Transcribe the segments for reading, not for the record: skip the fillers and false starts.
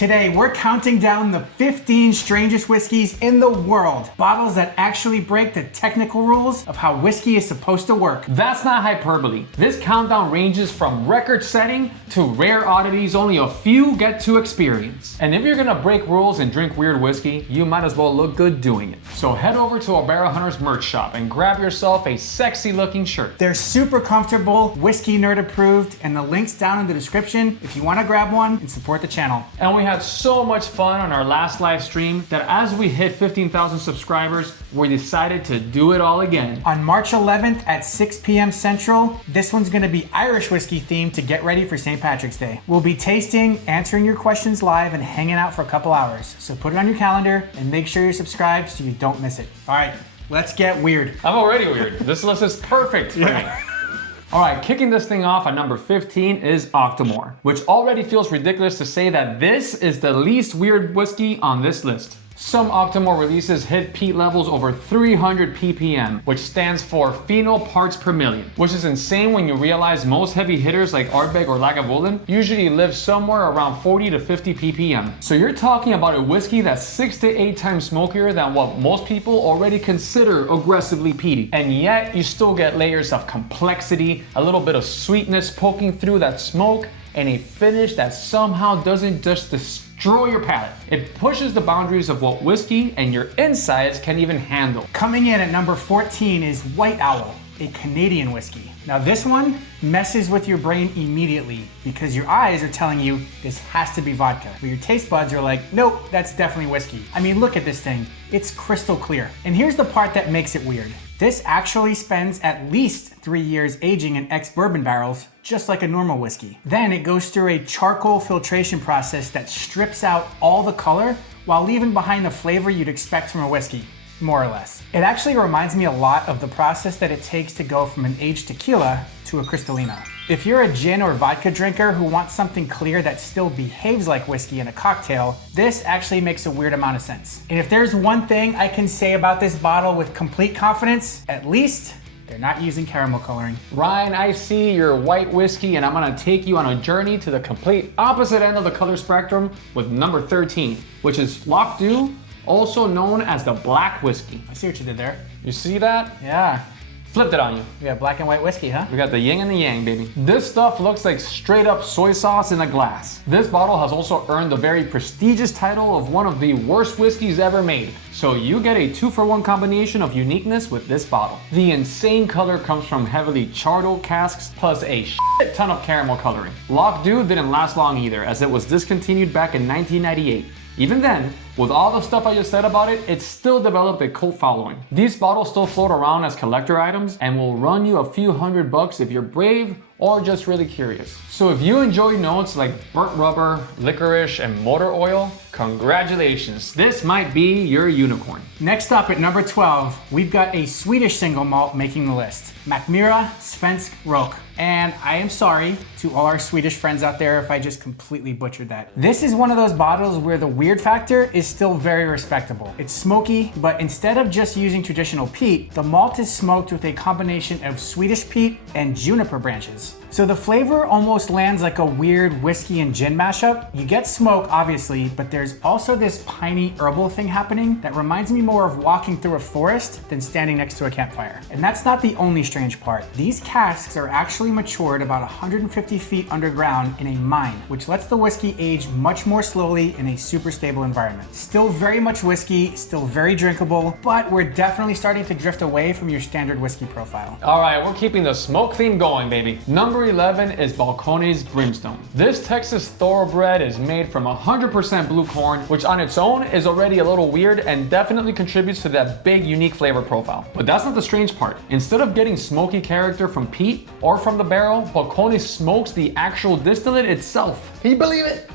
Today, we're counting down the 15 strangest whiskeys in the world. Bottles that actually break the technical rules of how whiskey is supposed to work. That's not hyperbole. This countdown ranges from record-setting to rare oddities only a few get to experience. And if you're gonna break rules and drink weird whiskey, you might as well look good doing it. So head over to a Barrel Hunters merch shop and grab yourself a sexy looking shirt. They're super comfortable, whiskey nerd approved, and the link's down in the description if you wanna grab one and support the channel. And we had so much fun on our last live stream that as we hit 15,000 subscribers, we decided to do it all again. On March 11th at 6 p.m. Central, this one's gonna be Irish whiskey themed to get ready for St. Patrick's Day. We'll be tasting, answering your questions live, and hanging out for a couple hours. So put it on your calendar and make sure you're subscribed so you don't miss it. All right, let's get weird. I'm already weird. This list is perfect for me. All right, kicking this thing off at number 15 is Octomore, which already feels ridiculous to say that this is the least weird whiskey on this list. Some Octomore releases hit peat levels over 300 ppm, which stands for phenol parts per million, which is insane when you realize most heavy hitters like Ardbeg or Lagavulin usually live somewhere around 40 to 50 ppm. So you're talking about a whiskey that's 6 to 8 times smokier than what most people already consider aggressively peaty. And yet you still get layers of complexity, a little bit of sweetness poking through that smoke, and a finish that somehow doesn't just destroy your palate. It pushes the boundaries of what whiskey and your insides can even handle. Coming in at number 14 is White Owl, a Canadian whiskey. Now this one messes with your brain immediately because your eyes are telling you this has to be vodka, but your taste buds are like, nope, that's definitely whiskey. I mean, look at this thing. It's crystal clear. And here's the part that makes it weird. This actually spends at least 3 years aging in ex-bourbon barrels, just like a normal whiskey. Then it goes through a charcoal filtration process that strips out all the color while leaving behind the flavor you'd expect from a whiskey, more or less. It actually reminds me a lot of the process that it takes to go from an aged tequila to a Cristalino. If you're a gin or vodka drinker who wants something clear that still behaves like whiskey in a cocktail, this actually makes a weird amount of sense. And if there's one thing I can say about this bottle with complete confidence, at least they're not using caramel coloring. Ryan, I see your white whiskey and I'm gonna take you on a journey to the complete opposite end of the color spectrum with number 13, which is Loch Dew, also known as the black whiskey. I see what you did there. You see that? Yeah. Flipped it on you. We got black and white whiskey, huh? We got the yin and the yang, baby. This stuff looks like straight up soy sauce in a glass. This bottle has also earned the very prestigious title of one of the worst whiskeys ever made. So you get a 2-for-1 combination of uniqueness with this bottle. The insane color comes from heavily charred oak casks plus a shit ton of caramel coloring. Loch Dew didn't last long either, as it was discontinued back in 1998. Even then, with all the stuff I just said about it, it still developed a cult following. These bottles still float around as collector items and will run you a few $100 if you're brave or just really curious. So if you enjoy notes like burnt rubber, licorice, and motor oil, congratulations, this might be your unicorn. Next up at number 12, we've got a Swedish single malt making the list, Mackmyra Svensk Rök. And I am sorry to all our Swedish friends out there if I just completely butchered that. This is one of those bottles where the weird factor is still very respectable. It's smoky, but instead of just using traditional peat, the malt is smoked with a combination of Swedish peat and juniper branches. So the flavor almost lands like a weird whiskey and gin mashup. You get smoke, obviously, but there's also this piney herbal thing happening that reminds me more of walking through a forest than standing next to a campfire. And that's not the only strange part. These casks are actually matured about 150 feet underground in a mine, which lets the whiskey age much more slowly in a super stable environment. Still very much whiskey, still very drinkable, but we're definitely starting to drift away from your standard whiskey profile. All right, we're keeping the smoke theme going, baby. Number 11 is Balcones Brimstone. This Texas thoroughbred is made from 100% blue corn, which on its own is already a little weird and definitely contributes to that big unique flavor profile. But that's not the strange part. Instead of getting smoky character from peat or from the barrel, Balcones smokes the actual distillate itself. Can you believe it?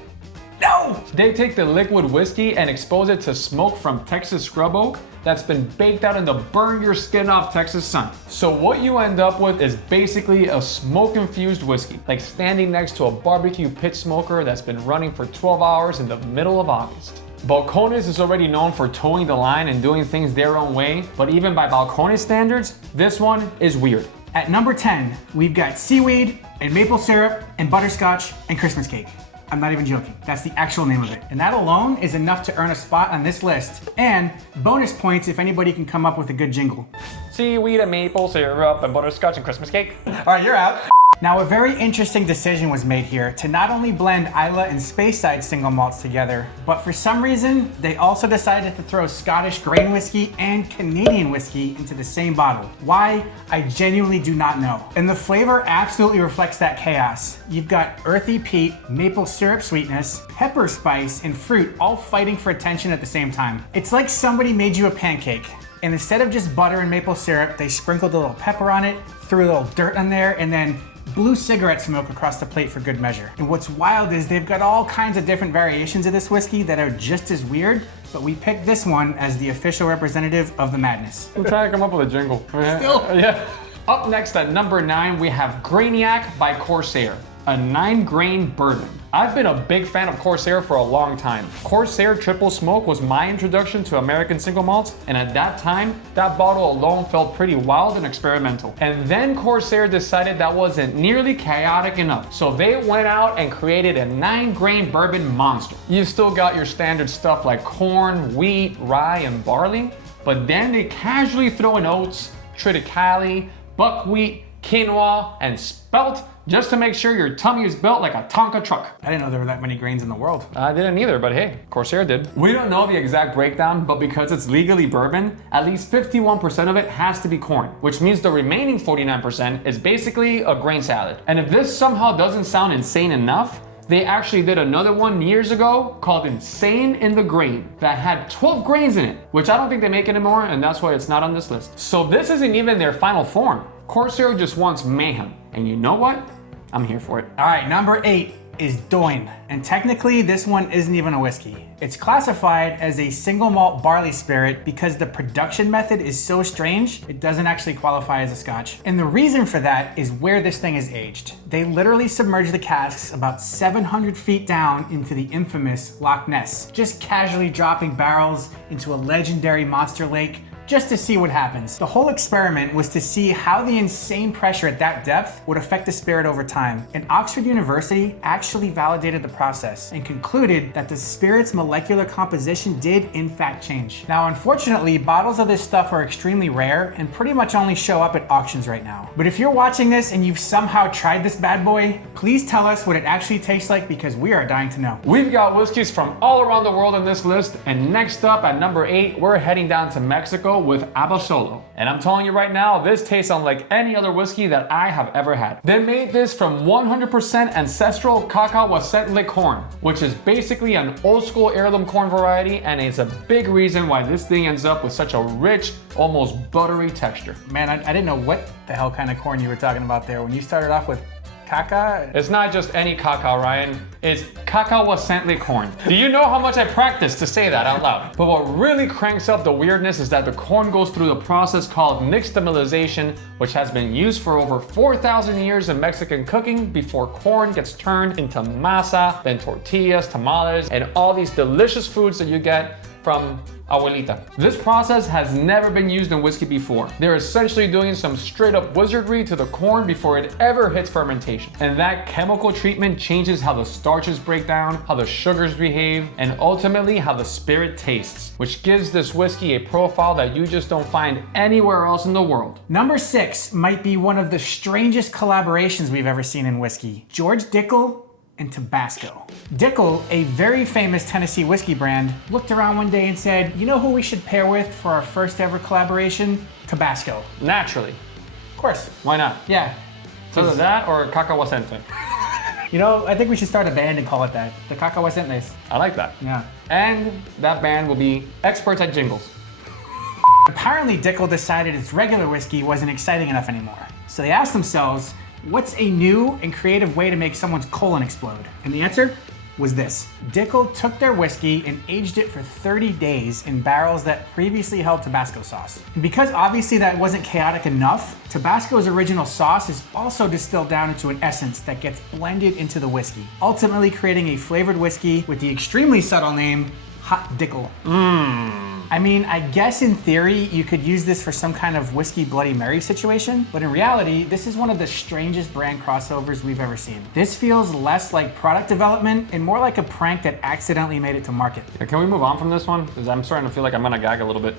No! They take the liquid whiskey and expose it to smoke from Texas scrub oak that's been baked out in the burn your skin off Texas sun. So what you end up with is basically a smoke infused whiskey, like standing next to a barbecue pit smoker that's been running for 12 hours in the middle of August. Balcones is already known for towing the line and doing things their own way, but even by Balcones standards, this one is weird. At number 10, we've got seaweed and maple syrup and butterscotch and Christmas cake. I'm not even joking. That's the actual name of it. And that alone is enough to earn a spot on this list. And bonus points if anybody can come up with a good jingle. Seaweed and maple syrup and butterscotch and Christmas cake. All right, you're out. Now, a very interesting decision was made here to not only blend Islay and Speyside single malts together, but for some reason, they also decided to throw Scottish grain whiskey and Canadian whiskey into the same bottle. Why? I genuinely do not know. And the flavor absolutely reflects that chaos. You've got earthy peat, maple syrup sweetness, pepper spice, and fruit all fighting for attention at the same time. It's like somebody made you a pancake, and instead of just butter and maple syrup, they sprinkled a little pepper on it, threw a little dirt on there, and then blew cigarette smoke across the plate for good measure. And what's wild is they've got all kinds of different variations of this whiskey that are just as weird, but we picked this one as the official representative of the madness. I'm trying to come up with a jingle. Still? Yeah. Up next at number 9, we have Grainiac by Corsair, a 9-grain bourbon. I've been a big fan of Corsair for a long time. Corsair Triple Smoke was my introduction to American single malts, and at that time, that bottle alone felt pretty wild and experimental. And then Corsair decided that wasn't nearly chaotic enough, so they went out and created a 9-grain bourbon monster. You've still got your standard stuff like corn, wheat, rye, and barley, but then they casually throw in oats, triticale, buckwheat, quinoa, and spelt, just to make sure your tummy is built like a Tonka truck. I didn't know there were that many grains in the world. I didn't either, but hey, Corsair did. We don't know the exact breakdown, but because it's legally bourbon, at least 51% of it has to be corn, which means the remaining 49% is basically a grain salad. And if this somehow doesn't sound insane enough, they actually did another one years ago called Insane in the Grain that had 12 grains in it, which I don't think they make anymore, and that's why it's not on this list. So this isn't even their final form. Corsair just wants mayhem. And you know what? I'm here for it. All right, number 8 is Doin. And technically, this one isn't even a whiskey. It's classified as a single malt barley spirit because the production method is so strange, it doesn't actually qualify as a scotch. And the reason for that is where this thing is aged. They literally submerge the casks about 700 feet down into the infamous Loch Ness, just casually dropping barrels into a legendary monster lake just to see what happens. The whole experiment was to see how the insane pressure at that depth would affect the spirit over time. And Oxford University actually validated the process and concluded that the spirit's molecular composition did in fact change. Now, unfortunately, bottles of this stuff are extremely rare and pretty much only show up at auctions right now. But if you're watching this and you've somehow tried this bad boy, please tell us what it actually tastes like because we are dying to know. We've got whiskeys from all around the world on this list, and next up at number 8, we're heading down to Mexico with Abasolo. And I'm telling you right now, this tastes unlike any other whiskey that I have ever had. They made this from 100% ancestral cacahuacentle corn, which is basically an old school heirloom corn variety, and it's a big reason why this thing ends up with such a rich, almost buttery texture. Man, I didn't know what the hell kind of corn you were talking about there when you started off with caca. It's not just any caca, Ryan. It's cacahuacentle corn. Do you know how much I practiced to say that out loud? But what really cranks up the weirdness is that the corn goes through the process called nixtamalization, which has been used for over 4,000 years in Mexican cooking before corn gets turned into masa, then tortillas, tamales, and all these delicious foods that you get from abuelita. This process has never been used in whiskey before. They're essentially doing some straight up wizardry to the corn before it ever hits fermentation. And that chemical treatment changes how the starches break down, how the sugars behave, and ultimately how the spirit tastes, which gives this whiskey a profile that you just don't find anywhere else in the world. Number 6 might be one of the strangest collaborations we've ever seen in whiskey. George Dickel and Tabasco. Dickel, a very famous Tennessee whiskey brand, looked around one day and said, you know who we should pair with for our first ever collaboration? Tabasco. Naturally. Of course. Why not? Yeah. So either that or cacahuacentle. You know, I think we should start a band and call it that. The Cacahuacentles. I like that. Yeah. And that band will be experts at jingles. Apparently, Dickel decided its regular whiskey wasn't exciting enough anymore. So they asked themselves, what's a new and creative way to make someone's colon explode? And the answer was this. Dickel took their whiskey and aged it for 30 days in barrels that previously held Tabasco sauce. And because obviously that wasn't chaotic enough, Tabasco's original sauce is also distilled down into an essence that gets blended into the whiskey, ultimately creating a flavored whiskey with the extremely subtle name, Hot Dickel. I I mean, I guess in theory, you could use this for some kind of whiskey Bloody Mary situation, but in reality, this is one of the strangest brand crossovers we've ever seen. This feels less like product development and more like a prank that accidentally made it to market. Can we move on from this one? Because I'm starting to feel like I'm gonna gag a little bit.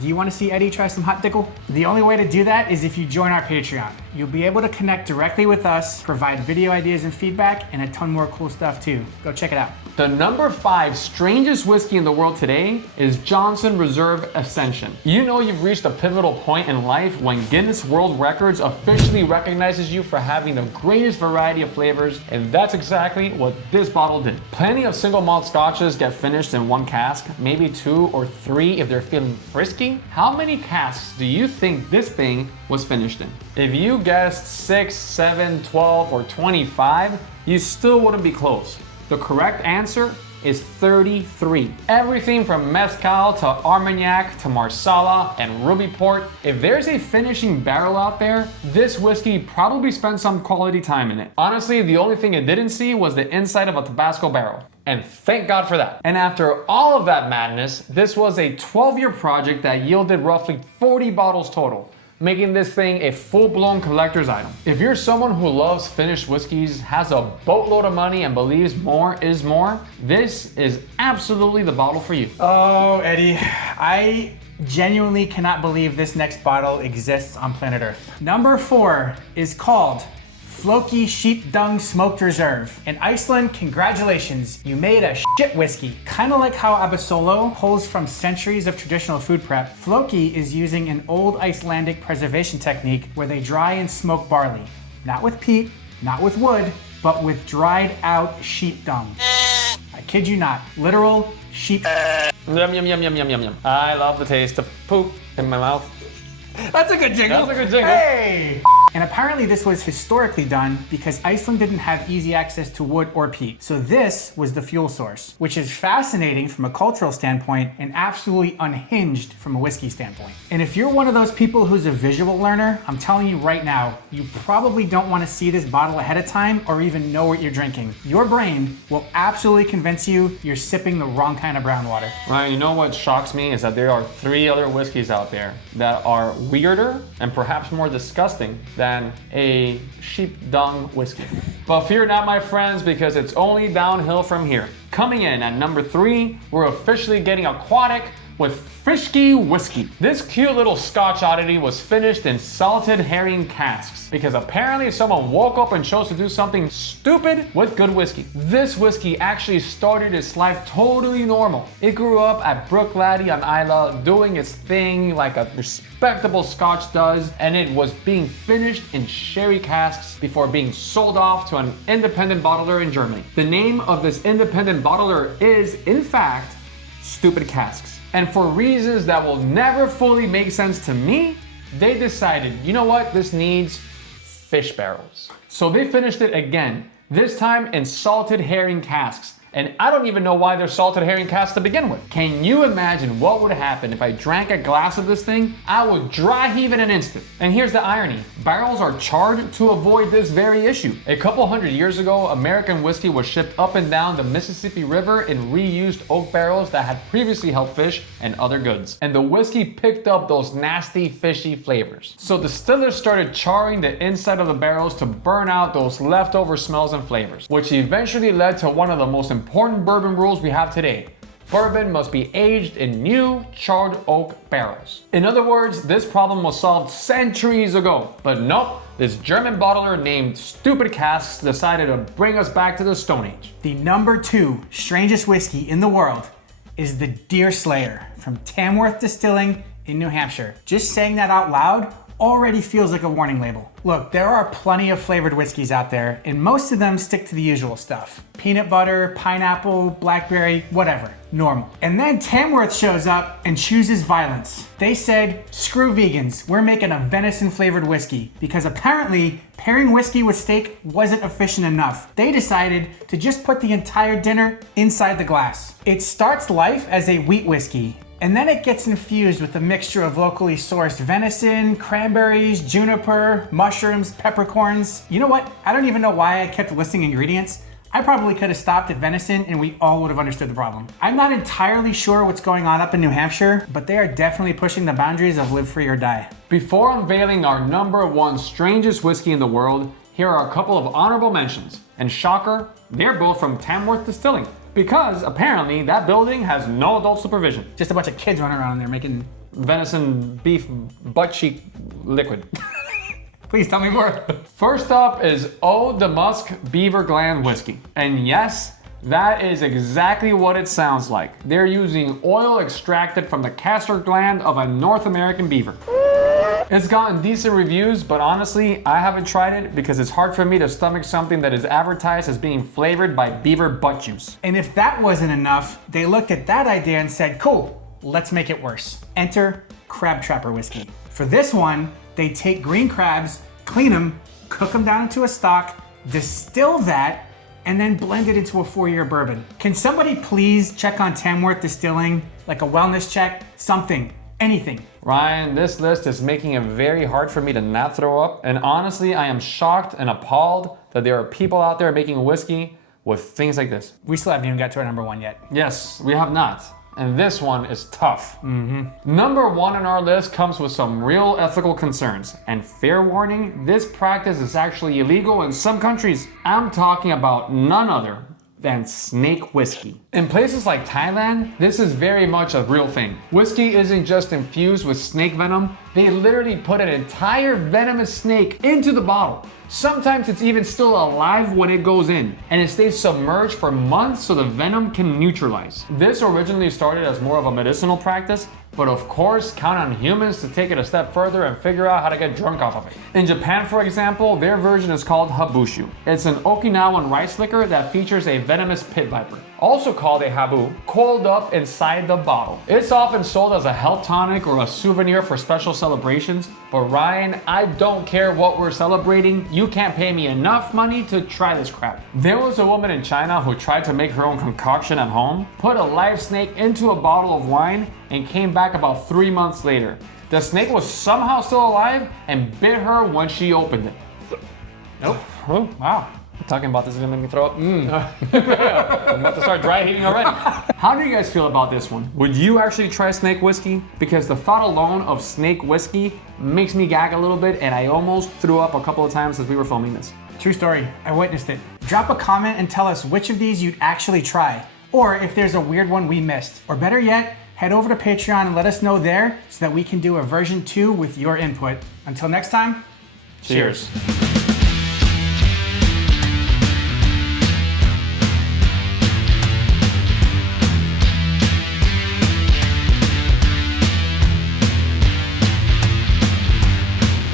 Do you want to see Eddie try some hot dickle? The only way to do that is if you join our Patreon. You'll be able to connect directly with us, provide video ideas and feedback, and a ton more cool stuff too. Go check it out. The number 5 strangest whiskey in the world today is Johnson Reserve Ascension. You know you've reached a pivotal point in life when Guinness World Records officially recognizes you for having the greatest variety of flavors, and that's exactly what this bottle did. Plenty of single malt scotches get finished in one cask, maybe 2 or 3 if they're feeling frisky. How many casks do you think this thing was finished in? If you guessed 6, 7, 12, or 25, you still wouldn't be close. The correct answer is 33. Everything from Mezcal to Armagnac to Marsala and Ruby Port. If there's a finishing barrel out there, this whiskey probably spent some quality time in it. Honestly, the only thing it didn't see was the inside of a Tabasco barrel. And thank God for that. And after all of that madness, this was a 12-year project that yielded roughly 40 bottles total, making this thing a full-blown collector's item. If you're someone who loves finished whiskeys, has a boatload of money, and believes more is more, this is absolutely the bottle for you. Oh, Eddie, I genuinely cannot believe this next bottle exists on planet Earth. Number 4 is called Floki Sheep Dung Smoked Reserve. In Iceland, congratulations, you made a shit whiskey. Kind of like how Abasolo pulls from centuries of traditional food prep, Floki is using an old Icelandic preservation technique where they dry and smoke barley. Not with peat, not with wood, but with dried out sheep dung. I kid you not, literal sheep. Yum, yum, yum, yum, yum, yum, yum. I love the taste of poop in my mouth. That's a good jingle. That's a good jingle. Hey! And apparently this was historically done because Iceland didn't have easy access to wood or peat. So this was the fuel source, which is fascinating from a cultural standpoint and absolutely unhinged from a whiskey standpoint. And if you're one of those people who's a visual learner, I'm telling you right now, you probably don't want to see this bottle ahead of time or even know what you're drinking. Your brain will absolutely convince you you're sipping the wrong kind of brown water. Ryan, you know what shocks me is that there are 3 other whiskeys out there that are weirder and perhaps more disgusting than a sheep dung whiskey. But fear not, my friends, because it's only downhill from here. Coming in at number 3, we're officially getting aquatic with Frisky Whiskey. This cute little Scotch oddity was finished in salted herring casks because apparently someone woke up and chose to do something stupid with good whiskey. This whiskey actually started its life totally normal. It grew up at Brook Laddie on Isla, doing its thing like a respectable Scotch does, and it was being finished in sherry casks before being sold off to an independent bottler in Germany. The name of this independent bottler is, in fact, Stupid Casks. And for reasons that will never fully make sense to me, they decided, you know what, this needs fish barrels. So they finished it again, this time in salted herring casks. And I don't even know why they're salted herring casks to begin with. Can you imagine what would happen if I drank a glass of this thing? I would dry heave in an instant. And here's the irony. Barrels are charred to avoid this very issue. A couple hundred years ago, American whiskey was shipped up and down the Mississippi River in reused oak barrels that had previously held fish and other goods. And the whiskey picked up those nasty, fishy flavors. So distillers started charring the inside of the barrels to burn out those leftover smells and flavors, which eventually led to one of the most important bourbon rules we have today. Bourbon must be aged in new charred oak barrels. In other words, this problem was solved centuries ago. But nope, this German bottler named Stupid Casks decided to bring us back to the Stone Age. The number 2 strangest whiskey in the world is the Deer Slayer from Tamworth Distilling in New Hampshire. Just saying that out loud already feels like a warning label. Look, there are plenty of flavored whiskeys out there, and most of them stick to the usual stuff. Peanut butter, pineapple, blackberry, whatever, normal. And then Tamworth shows up and chooses violence. They said, screw vegans, we're making a venison flavored whiskey, because apparently pairing whiskey with steak wasn't efficient enough. They decided to just put the entire dinner inside the glass. It starts life as a wheat whiskey, and then it gets infused with a mixture of locally sourced venison, cranberries, juniper, mushrooms, peppercorns. You know what? I don't even know why I kept listing ingredients. I probably could have stopped at Venison and we all would have understood the problem. I'm not entirely sure what's going on up in New Hampshire, but they are definitely pushing the boundaries of live free or die. Before unveiling our #1 strangest whiskey in the world, here are a couple of honorable mentions. And shocker, they're both from Tamworth Distilling, because apparently that building has no adult supervision. Just a bunch of kids running around in there making... Venison beef butt cheek liquid. Please tell me more. First up is Eau de Musk Beaver Gland Whiskey. And yes, that is exactly what it sounds like. They're using oil extracted from the castor gland of a North American beaver. It's gotten decent reviews, but honestly, I haven't tried it because it's hard for me to stomach something that is advertised as being flavored by beaver butt juice. And if that wasn't enough, they looked at that idea and said, cool, let's make it worse. Enter Crab Trapper Whiskey. For this one, they take green crabs, clean them, cook them down into a stock, distill that, and then blend it into a 4-year bourbon. Can somebody please check on Tamworth Distilling, like a wellness check, something, anything? Ryan, this list is making it very hard for me to not throw up, and honestly, I am shocked and appalled that there are people out there making whiskey with things like this. We still haven't even got to our #1 yet. Yes, we have not. And this one is tough. #1 on our list comes with some real ethical concerns. And fair warning, this practice is actually illegal in some countries. I'm talking about none other than snake whiskey. In places like Thailand, this is very much a real thing. Whiskey isn't just infused with snake venom, they literally put an entire venomous snake into the bottle. Sometimes it's even still alive when it goes in, and it stays submerged for months so the venom can neutralize. This originally started as more of a medicinal practice, but of course count on humans to take it a step further and figure out how to get drunk off of it. In Japan, for example, their version is called habushu. It's an Okinawan rice liquor that features a venomous pit viper, also called a habu, coiled up inside the bottle. It's often sold as a health tonic or a souvenir for special celebrations, but Ryan, I don't care what we're celebrating, you can't pay me enough money to try this crap. There was a woman in China who tried to make her own concoction at home, put a live snake into a bottle of wine, and came back about 3 months later. The snake was somehow still alive and bit her when she opened it. Nope. Oh, Wow. talking about this is gonna make me throw up. I'm about to start dry heaving already. How do you guys feel about this one? Would you actually try snake whiskey? Because the thought alone of snake whiskey makes me gag a little bit, and I almost threw up a couple of times as we were filming this. True story. I witnessed it. Drop a comment and tell us which of these you'd actually try, or if there's a weird one we missed. Or better yet, head over to Patreon and let us know there so that we can do a version 2 with your input. Until next time, Cheers.